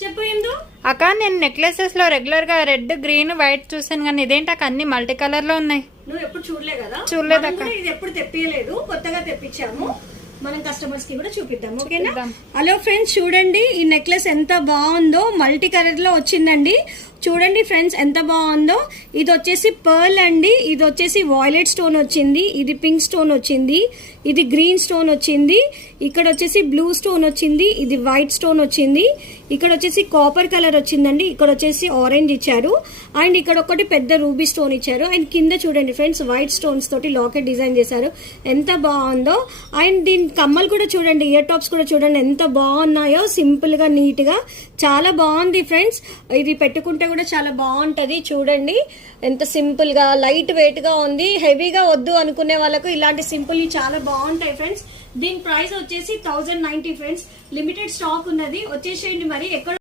చెప్పు ఎందు అక్క నేను నెక్లెసెస్ లో రెగ్యులర్ గా రెడ్ గ్రీన్ వైట్ చూసాను కానీ ఇదేంటి అక్క అన్ని మల్టీ కలర్ లో ఉన్నాయి. నువ్వు ఎప్పుడు చూడలే కదా? చూడలేదు అక్క. ఇది ఎప్పుడు తెప్పియలేదు, కొత్తగా తెప్పించాము. మనం కస్టమర్స్ కి కూడా చూపిద్దాం, ఓకేనా? హలో ఫ్రెండ్స్, చూడండి ఈ నెక్లెస్ ఎంత బాగుందో, మల్టీ కలర్ లో వచ్చిందండి. చూడండి ఫ్రెండ్స్ ఎంత బాగుందో. ఇది వచ్చేసి పర్ల్ అండి, ఇది వచ్చేసి వాయిలెట్ స్టోన్ వచ్చింది, ఇది పింక్ స్టోన్ వచ్చింది, ఇది గ్రీన్ స్టోన్ వచ్చింది, ఇక్కడ వచ్చేసి బ్లూ స్టోన్ వచ్చింది, ఇది వైట్ స్టోన్ వచ్చింది, ఇక్కడ వచ్చేసి కాపర్ కలర్ వచ్చిందండి, ఇక్కడ వచ్చేసి ఆరెంజ్ ఇచ్చారు, అండ్ ఇక్కడ ఒకటి పెద్ద రూబీ స్టోన్ ఇచ్చారు, అండ్ కింద చూడండి ఫ్రెండ్స్ వైట్ స్టోన్స్ తోటి లాకెట్ డిజైన్ చేశారు. ఎంత బాగుందో. అండ్ దీని కమ్మలు కూడా చూడండి, ఇయర్ టాప్స్ కూడా చూడండి ఎంత బాగున్నాయో, సింపుల్ గా నీట్ గా చాలా బాగుంది ఫ్రెండ్స్. ఇది పెట్టుకుంటే కూడా చాలా బాగుంటది. చూడండి ఎంత సింపుల్ గా లైట్ వెయిట్ గా ఉంది. హెవీగా వద్దు అనుకునే వాళ్ళకు ఇలాంటి సింపుల్ చాలా బాగుంటాయి ఫ్రెండ్స్. దీని ప్రైస్ వచ్చేసి 1090 ఫ్రెండ్స్. లిమిటెడ్ స్టాక్ ఉన్నది, వచ్చేసేయండి మరి. ఎక్కడ